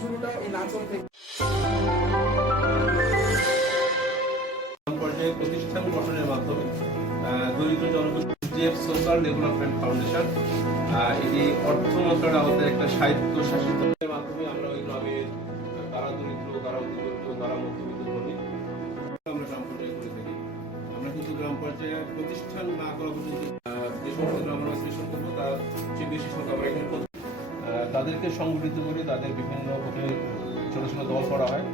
শুরুটা এই নাচন থেকে। পর্যায়ে প্রতিষ্ঠান গঠনের মাধ্যমে দরিদ্র জনগোষ্ঠী সোশ্যাল ডেভেলপমেন্ট ফাউন্ডেশন এটি অর্থ মন্ত্রণালয়ের আওতায় একটা স্বায়ত্ত শাসিত মাধ্যমে আমরা ওই গ্রামের কারা দরিদ্র, কারা অতিদরিদ্র, কারা মধ্যবিত্ত ধনী আমরা গ্রাম পর্যায়ে করে থাকি। আমরা কিন্তু গ্রাম পর্যায়ে প্রতিষ্ঠান না করা পর্যন্ত যে সমস্ত গ্রাম আমরা বিশ্লেষণ করবো তার চেয়ে বেশি সংখ্যা আমরা এখানে তাদেরকে সংগঠিত করে তাদের বিভিন্ন ছোট ছোট দল করা হয়।